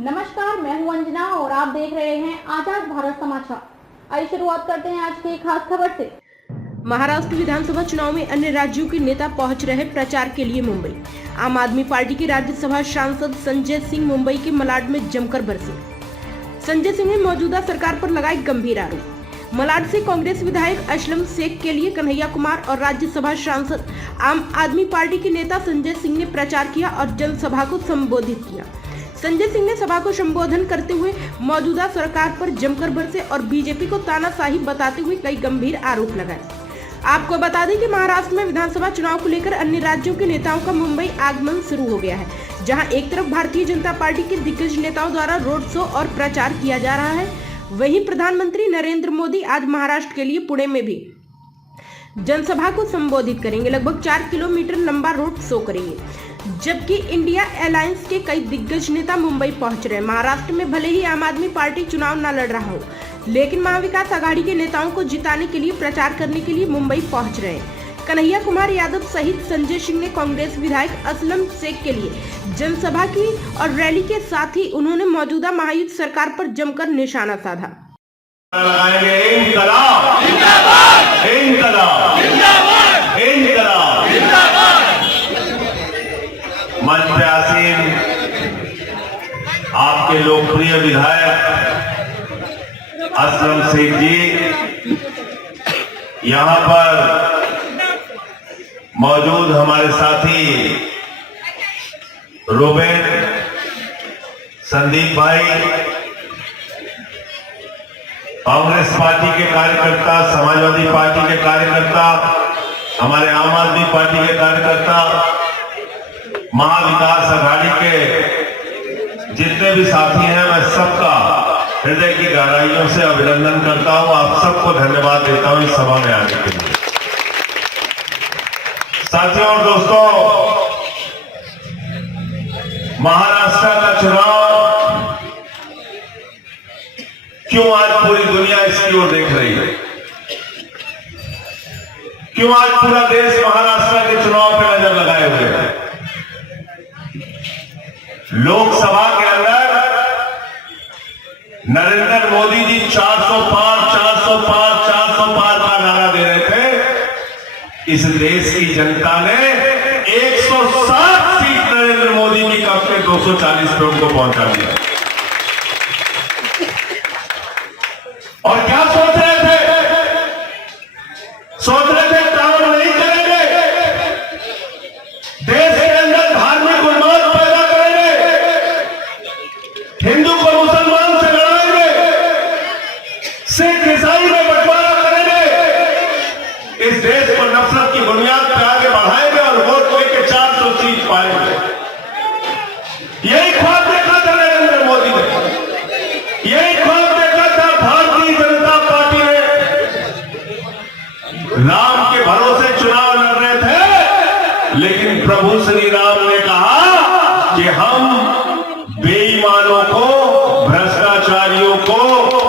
नमस्कार, मैं हूं अंजना और आप देख रहे हैं आजाद भारत समाचार। आइए शुरुआत करते हैं आज की खास खबर से। महाराष्ट्र विधानसभा चुनाव में अन्य राज्यों के नेता पहुंच रहे प्रचार के लिए मुंबई। आम आदमी पार्टी के राज्यसभा सांसद संजय सिंह मुंबई के मलाड में जमकर बरसे। संजय सिंह ने मौजूदा सरकार पर लगाए गंभीर आरोप। मलाड से कांग्रेस विधायक असलम शेख के लिए कन्हैया कुमार और राज्यसभा सांसद आम आदमी पार्टी के नेता संजय सिंह ने प्रचार किया और जनसभा को संबोधित किया। संजय सिंह ने सभा को संबोधन करते हुए मौजूदा सरकार पर जमकर बरसे और बीजेपी को तानाशाही बताते हुए कई गंभीर आरोप लगाए। आपको बता दें कि महाराष्ट्र में विधानसभा चुनाव को लेकर अन्य राज्यों के नेताओं का मुंबई आगमन शुरू हो गया है, जहां एक तरफ भारतीय जनता पार्टी के दिग्गज नेताओं द्वारा रोड शो और प्रचार किया जा रहा है, वहीं प्रधानमंत्री नरेंद्र मोदी आज महाराष्ट्र के लिए पुणे में भी जनसभा को संबोधित करेंगे। लगभग 4 किलोमीटर लंबा रोड शो करेंगे, जबकि इंडिया अलायंस के कई दिग्गज नेता मुंबई पहुंच रहे हैं। महाराष्ट्र में भले ही आम आदमी पार्टी चुनाव न लड़ रहा हो, लेकिन महाविकास आघाड़ी के नेताओं को जिताने के लिए प्रचार करने के लिए मुंबई पहुंच रहे हैं। कन्हैया कुमार यादव सहित संजय सिंह ने कांग्रेस विधायक असलम शेख के लिए जनसभा की और रैली के साथ ही उन्होंने मौजूदा महायुति सरकार पर जमकर निशाना साधा। मंच पे आसीन आपके लोकप्रिय विधायक असलम शेख जी, यहाँ पर मौजूद हमारे साथी रोबेन, संदीप भाई, कांग्रेस पार्टी के कार्यकर्ता, समाजवादी पार्टी के कार्यकर्ता, हमारे आम आदमी पार्टी के कार्यकर्ता, महाविकास आघाड़ी के जितने भी साथी हैं, मैं सबका हृदय की गहराइयों से अभिनंदन करता हूं। आप सबको धन्यवाद देता हूं इस सभा में आने के लिए। साथियों और दोस्तों, महाराष्ट्र का चुनाव क्यों आज पूरी दुनिया इसकी ओर देख रही है? क्यों आज पूरा देश महाराष्ट्र के चुनाव पर नजर लगाए हुए है? लोकसभा के अंदर नरेंद्र मोदी जी 400 पार 400 पार 400 पार का नारा दे रहे थे। इस देश की जनता ने 160 सीट नरेंद्र मोदी की कब के 240 पे उनको पहुंचा दिया। और क्या सोच रहे थे? सोच रहे थे काम नहीं करेंगे, देश के अंदर धार्मिक उन्माद पैदा करेंगे, हिंदू को मुसलमान से लड़ाएंगे, सिख ईसाई में बंटवारा करेंगे, इस देश को नफरत की बुनियाद पर आगे बढ़ाएंगे और वोट लेके 400 सीट पाएंगे। यही ख्वाब देखा था नरेंद्र मोदी ने, यही ख्वाब देखा था भारतीय जनता पार्टी ने। राम के भरोसे चुनाव लड़ रहे थे, लेकिन प्रभु श्री राम ने कहा कि हम बेईमानों को, भ्रष्टाचारियों को,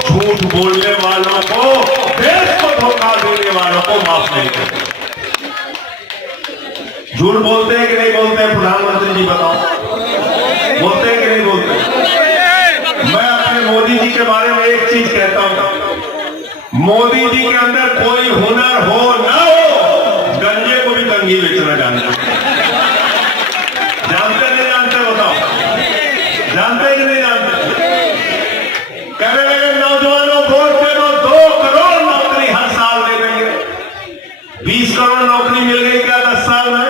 झूठ बोलने वालों को, देश को धोखा देने वालों को माफ नहीं करेंगे। झूठ बोलते हैं कि नहीं बोलते हैं? प्रधानमंत्री जी बताओ, बोलते हैं कि नहीं बोलते? मैं अपने मोदी जी के बारे में एक चीज कहता हूं, मोदी जी के अंदर कोई हुनर हो ना हो, गंजे को भी कंघी बेचना जानते। जानते नहीं जानते? बताओ, जानते कि नहीं जानते? कहने लगे नौजवानों वोट दे दो, 2 करोड़ नौकरी हर साल दे देंगे। 20 करोड़ नौकरी मिल गई क्या 10 साल में?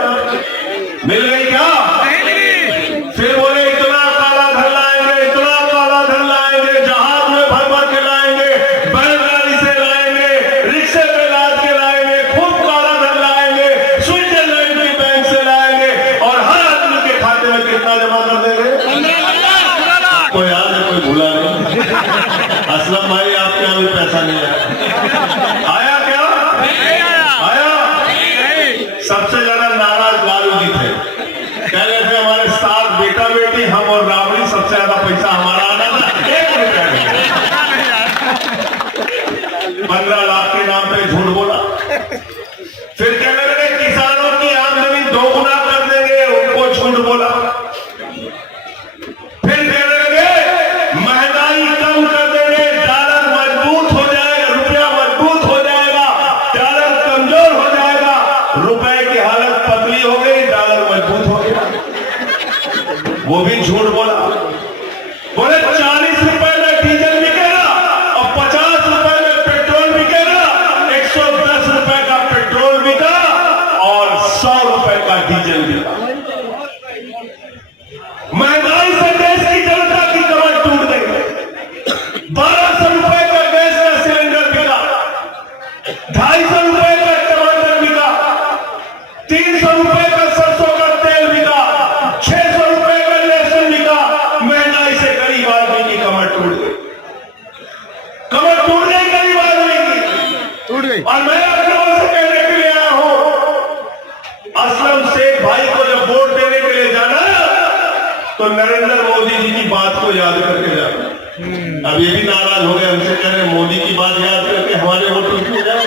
मिल गई क्या? फिर बोले इतना काला धन लाएंगे, इतना काला धन लाएंगे, जहाज में भर भर के लाएंगे, बैलगाड़ी से लाएंगे, रिक्शे पे लाद के लाएंगे, खूब काला धन लाएंगे, स्विट्जरलैंड की बैंक से लाएंगे और हर आदमी के खाते में कितना जमा कर देंगे? कोई याद है? कोई भूला नहीं? असलम भाई, आपके यहां भी पैसा नहीं आया? आया क्या? आया? सबसे ज्यादा नाराज लालू जी थे। कह रहे थे हमारे 7 बेटा बेटी, हम और राबड़ी, सबसे ज्यादा पैसा हमारा आना था, 1 रुपया नहीं। 15 लाख के नाम पे झूठ बोला। फिर कहने लगे किसानों की आमदनी 2 गुना कर देंगे, उनको झूठ बोला। फिर कहने लगे 250 रुपए का टमाटर बिका, 300 रुपए का सरसों का तेल बिका, 600 रुपए का लहसुन बिका। महंगाई से गरीब आदमी की कमर टूट गई, कमर टूट गई गरीब आदमी की, टूट गई। और मैं आप लोगों से कहने के लिए आया हूं, असलम शेख भाई को जब वोट देने के लिए जाना तो नरेंद्र मोदी जी की बात को याद करके जाना। अब ये भी नाराज हो गए हमसे, कह रहे मोदी की बात याद करके हमारे वोटर को जाए।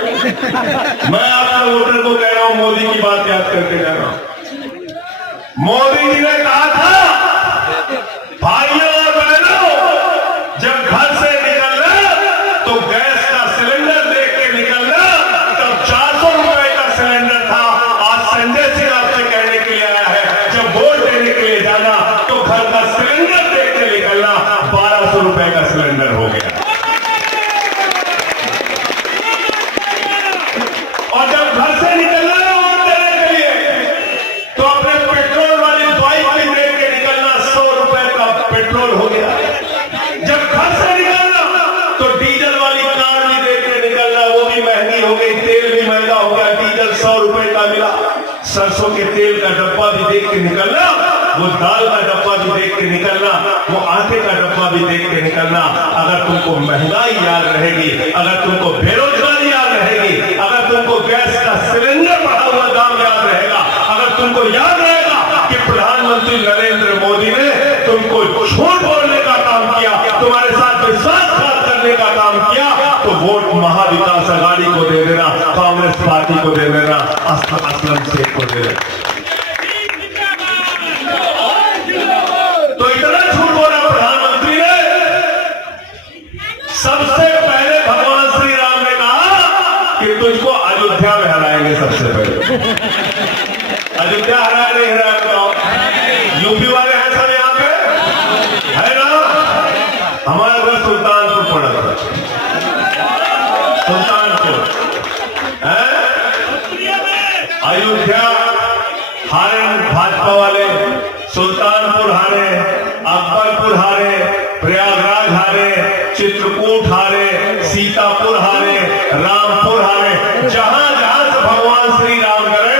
मैं आपका वोटर को कह रहा हूं, मोदी की बात याद करके जाना। मोदी जी ने कहा था, भाइयों और बहनों, जब घर से निकलना तो गैस का सिलेंडर देख के निकलना। तब 400 रुपए का सिलेंडर था। आज संजय सिंह आपसे कहने के लिए आया है, जब वोट देने के लिए जाना तो घर का सिलेंडर देख के निकलना। 1200 रुपए का सिलेंडर हो गया। और जब घर से निकलना है वोट देने के लिए तो अपने पेट्रोल वाली बाइक भी देख के निकलना। 100 रुपए का पेट्रोल हो गया। जब घर से निकलना तो डीजल वाली कार भी देख के निकलना, वो भी महंगी हो गई, तेल भी महंगा हो गया। डीजल 100 रुपए का मिला। सरसों के तेल का डब्बा भी देख के निकलना, वो दाल का डब्बा भी देख के निकलना, वो आटे का डब्बा भी देख के निकलना। अगर तुमको महंगाई याद रहेगी, अगर तुमको बेरोजगारी याद रहेगी, अगर तुमको गैस का सिलेंडर बढ़ा हुआ दाम याद रहेगा, अगर तुमको याद रहेगा कि प्रधानमंत्री नरेंद्र मोदी ने तुमको झूठ बोलने का काम किया, तुम्हारे साथ विश्वासघात करने का काम किया, तो वोट महाविकास अघाड़ी को दे देना, कांग्रेस पार्टी को दे देना, असलम शेख को दे देना। तो इतना झूठ बोला प्रधानमंत्री ने। सबसे पहले भगवान श्री राम ने कहा कि तुझको अयोध्या में हराएंगे। सबसे पहले अयोध्या हराया नहीं हराया बताओ? यूपी वाले हैं सब यहाँ पे, है ना? हमारा घर सुल्तानपुर पड़ा था, सुल्तानपुर है। अयोध्या हारे भाजपा वाले, सुल्तानपुर हारे, अकबरपुर हारे, प्रयागराज हारे, चित्रकूट हारे, सीतापुर हारे, रामपुर हारे। जहां जहां से भगवान श्री राम करे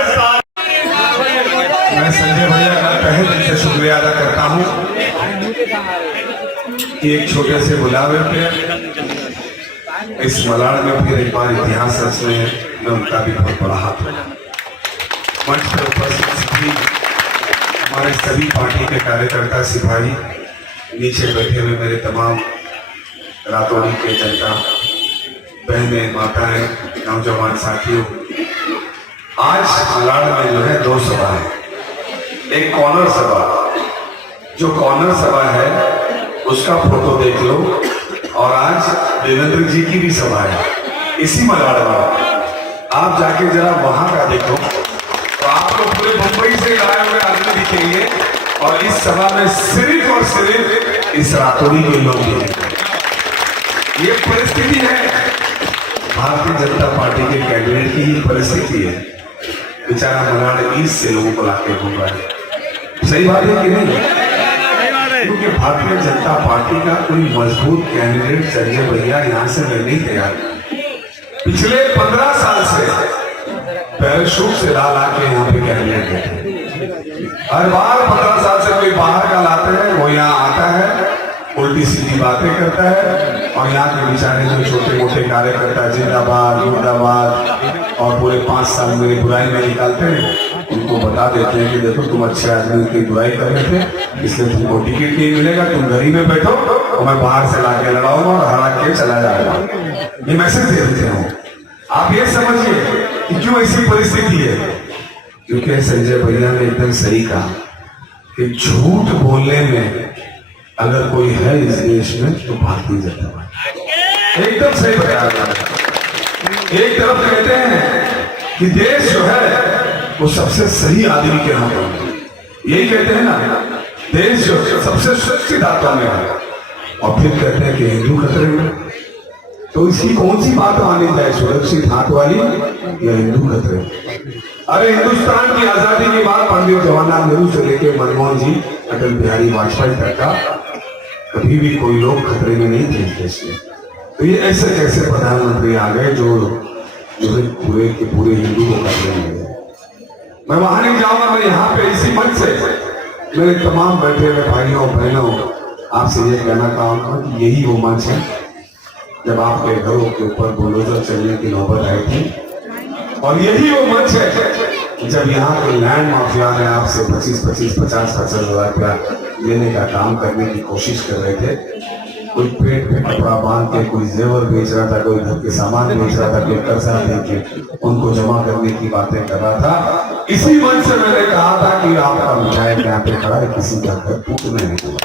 मैं संजय भैया का तहे दिल से शुक्रिया अदा करता हूं कि एक छोटे से बुलावे पे इस मलाड़ में फिर एक बार इतिहास रचने में उनका भी बहुत बड़ा हाथ है। मंच पर उपस्थित हमारे सभी पार्टी के कार्यकर्ता, सिपाही, नीचे बैठे हुए मेरे तमाम रातौड़ी के जनता, बहनें, माताएं, नौजवान साथियों, आज मलाड़ में जो है 2 सभा है। एक कॉर्नर सभा, जो कॉर्नर सभा है उसका फोटो देख लो, और आज देवेंद्र जी की भी सभा है इसी मलाड़ में। आप जाके जरा वहां का देखो तो आपको पूरे मुंबई से आए हुए आदमी दिखेंगे, और इस सभा में सिर्फ और सिर्फ इस रातौड़ी के लोग हैं। ये परिस्थिति है भारतीय जनता पार्टी के कैंडिडेट की, ये परिस्थिति है। बेचारा मलाड़ ईस्ट से लोगों को लाके घूम रहा है। सही बात है कि नहीं? क्योंकि भारतीय जनता पार्टी का कोई मजबूत कैंडिडेट संजय भैया यहाँ से मिलने तैयार। पिछले 15 साल से पैराशूट से ला के यहाँ पे कैंडिडेट बैठे। हर बार 15 साल से कोई बाहर का लाते हैं, वो यहाँ आता है, उल्टी सीधी बातें करता है, और यहाँ के बेचारे जो छोटे मोटे कार्यकर्ता जिंदाबाद मुर्दाबाद और पूरे 5 साल मेरी बुराई में निकालते हैं, उनको बता देते हैं कि देखो तुम अच्छे आदमी की बुराई कर रहे थे, इसलिए तुमको टिकट नहीं मिलेगा, तुम घर ही में बैठो और मैं बाहर से लाके लड़ाऊंगा और हरा के चला जाएगा। ये मैसेज दे देते हो। आप ये समझिए कि क्यों ऐसी परिस्थिति है, क्योंकि संजय भैया ने एकदम सही कहा कि झूठ बोलने में अगर कोई है इस देश में तो भारतीय जनता पार्टी। एकदम सही बताया। एक तरफ कहते हैं कि देश जो है वो सबसे सही आदमी के हाथ में, यही कहते हैं ना, देश जो सबसे सुरक्षित हाथों में है, और फिर कहते हैं कि हिंदू खतरे में। तो इसकी कौन सी बात मानी जाए, सुरक्षित हाथ वाली या हिंदू खतरे? अरे हिंदुस्तान की आजादी के बाद पंडित जवाहरलाल नेहरू से लेकर मनमोहन जी, अटल बिहारी वाजपेयी तक का कभी भी कोई लोग खतरे में नहीं थे देश में। तो ये ऐसे कैसे प्रधानमंत्री आ गए जो जो है पूरे के पूरे हिंदू को कर देंगे। मैं वहां नहीं जाऊंगा, मैं यहाँ पे इसी मन से मेरे तमाम बैठे हुए भाइयों बहनों आपसे ये कहना चाहूंगा कि यही वो मंच है जब आपके घरों के ऊपर बुलडोजर चलने की नौबत आई थी, और यही वो मंच है जब यहाँ के लैंड माफिया ने आपसे 50 हजार रुपया लेने का काम करने की कोशिश कर रहे थे। कोई पेट पे कपड़ा बांध के, कोई जेवर बेच रहा था, कोई घर के सामान बेच रहा था, कोई कर्जा देके उनको जमा करने की बातें कर रहा था। इसी मन से मैंने कहा था कि आपका विधायक यहाँ पे खड़ा है, किसी का घर टूटने नहीं दूंगा।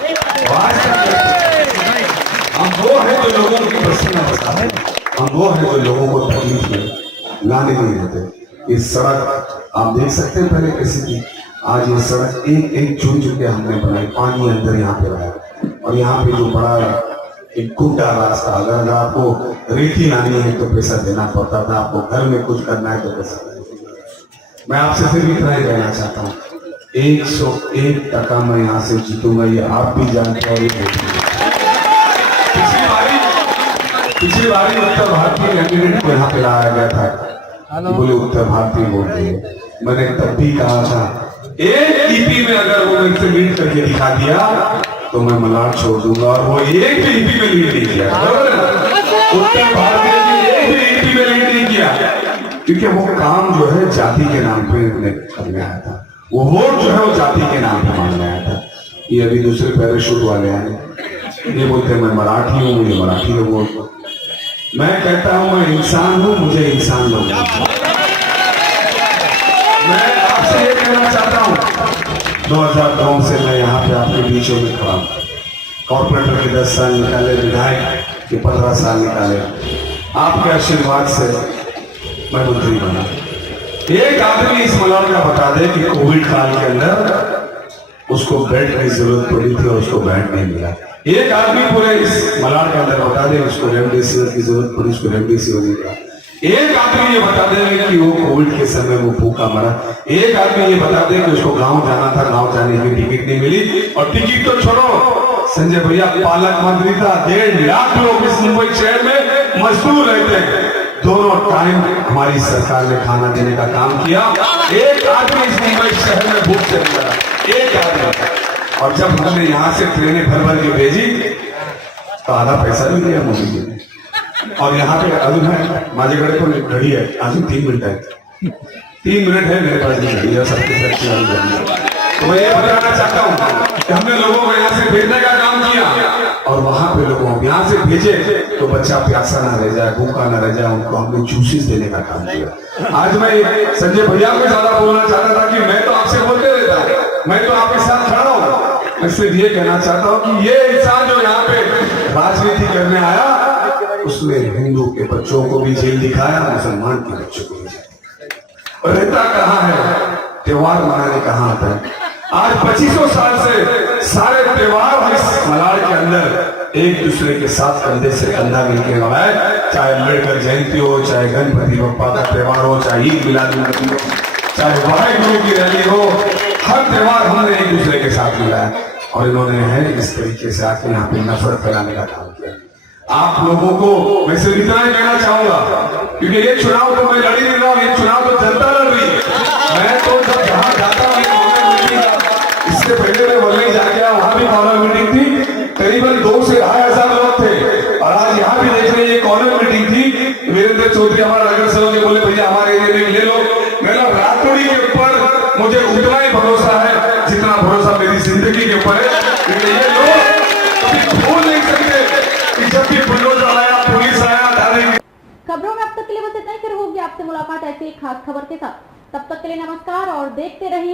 हम वो है जो लोगों की पसीना बचाते हैं, हम वो है जो लोगों को तकलीफ में लाने नहीं देते। इस सड़क आप देख सकते हैं पहले कैसी थी, आज ये सड़क एक एक चुन चुके हमने बनाई, पानी अंदर यहाँ पे रहा, और यहाँ पे जो बड़ा एक टूटा रास्ता, अगर आपको रेती लानी है तो पैसा देना पड़ता था, आपको घर में कुछ करना है तो पैसा देना पड़ता। मैं आपसे सिर्फ इतना ही कहना चाहता हूँ, 101% मैं यहाँ से जीतूंगा, ये आप भी जानते हैं। पिछली बारी उत्तर भारतीय कैंडिडेट को यहाँ पे लाया गया था, बोले उत्तर भारतीय वोट देंगे। मैंने तब भी कहा था एक ईपी में अगर वो मेरे से लीड करके दिखा दिया तो मैं मलाड छोड़ दूंगा, और वो एक भी ईपी में लीड नहीं किया। उत्तर भारतीय की एक भी ईपी में लीड नहीं किया, क्योंकि वो काम जो है जाति के नाम पे करने आया था, वो वोट जो है वो जाति के नाम पे मांगने आया था। ये अभी दूसरे पैराशूट वाले आए, ये बोलते मैं मराठी हूँ, मुझे मराठी लोग वोट। मैं कहता हूं मैं इंसान हूं, मुझे इंसान लोग। मैं आपसे ये कहना चाहता हूं, 2009 से मैं यहाँ पे आपके बीचों में खड़ा हूं। कॉर्पोरेटर के 10 साल निकाले, विधायक के 15 साल निकाले, आपके आशीर्वाद से मैं मंत्री बना। एक आदमी इस मलाड का बता दे कि कोविड काल के अंदर उसको बेड की जरूरत पड़ी थी और उसको बेड नहीं मिला। एक आदमी पूरे इस मलाड के अंदर बता दे उसको रेमडेसिविर की जरूरत पड़ी, उसको रेमडेसिविर नहीं मिला। एक आदमी ये बता दे कि वो कोविड के समय वो भूखा मरा। एक आदमी ये बता दे कि उसको गांव जाना था, गांव जाने की टिकट नहीं मिली। और टिकट तो छोड़ो, संजय भैया पालक मंत्री था, 1.5 लाख लोग इस मुंबई शहर में मजदूर रहते हैं, दोनों टाइम हमारी सरकार ने खाना देने का काम किया। एक आदमी इस मुंबई शहर में भूख से मरा, एक आदमी। और जब हमने यहाँ से ट्रेनें भर भर के भेजी तो आधा पैसा भी दिया मोदी जी ने। और यहाँ पे अभी है माझेकडे पण घड़ी है, अजून 3 मिनट है, 3 मिनट है मेरे पास घड़ी है, सबके साथ। तो मैं ये बताना चाहता हूँ कि हमने लोगों को यहाँ से भेजने का काम किया, और वहां पे लोगों को यहाँ से भेजे तो बच्चा प्यासा ना रह जाए, भूखा ना रह जाए, उनको हमने जूसेस देने का काम किया। आज मैं संजय भैया को ज्यादा बोलना चाहता था कि मैं तो आपसे बोलते रहता हूँ, मैं तो आपके साथ खड़ा हूँ। मैं सिर्फ ये कहना चाहता हूँ कि ये इंसान जो यहाँ पे राजनीति करने आया, उसने हिंदू के बच्चों को भी जेल दिखाया, मुसलमान के बच्चों को भी जेल। रहता कहाँ है, त्योहार मनाने कहाँ आता है? आज 2500 साल से सारे त्योहार इस मलाड के अंदर एक दूसरे के साथ कंधे से कंधा मिलकर मनाए, चाहे अम्बेडकर जयंती हो, चाहे गणपति बप्पा का त्योहार हो, चाहे ईद मिलादुन्नबी हो, चाहे वाहेगुरु की रैली हो, हर त्योहार हमने एक दूसरे के साथ मिलाया। और इन्होंने है इस तरीके से आके यहाँ पे नफरत फैलाने का काम किया। आप लोगों को मैं सिर्फ इतना ही कहना चाहूंगा, क्योंकि ये चुनाव तो मैं लड़ ही नहीं रहा हूँ, ये चुनाव तो जनता लड़ रही है। मैं तो जब जहां जाता हूँ, इससे पहले मैं बोलने जाके आया, वहां भी कॉर्नर मीटिंग थी, करीबन 2 से 2,500 लोग थे। और आज यहाँ भी देख रहे हैं, ये कॉर्नर मीटिंग थी। वीरेंद्र चौधरी हमारा नगर सेवक के बोले भैया हमारे एरिया में ले लो। मेरा रातोड़ी के ऊपर मुझे उतना ही भरोसा है जितना भरोसा मेरी जिंदगी के ऊपर है, क्योंकि ये लोग कभी भूल नहीं सकते कि जब भी बुलडोजर आया, पुलिस आया, डालेंगे। खबरों में अब तक के लिए बस इतना ही, फिर होगी आपसे मुलाकात ऐसी एक खास खबर के साथ। तब तक के लिए नमस्कार और देखते रहिए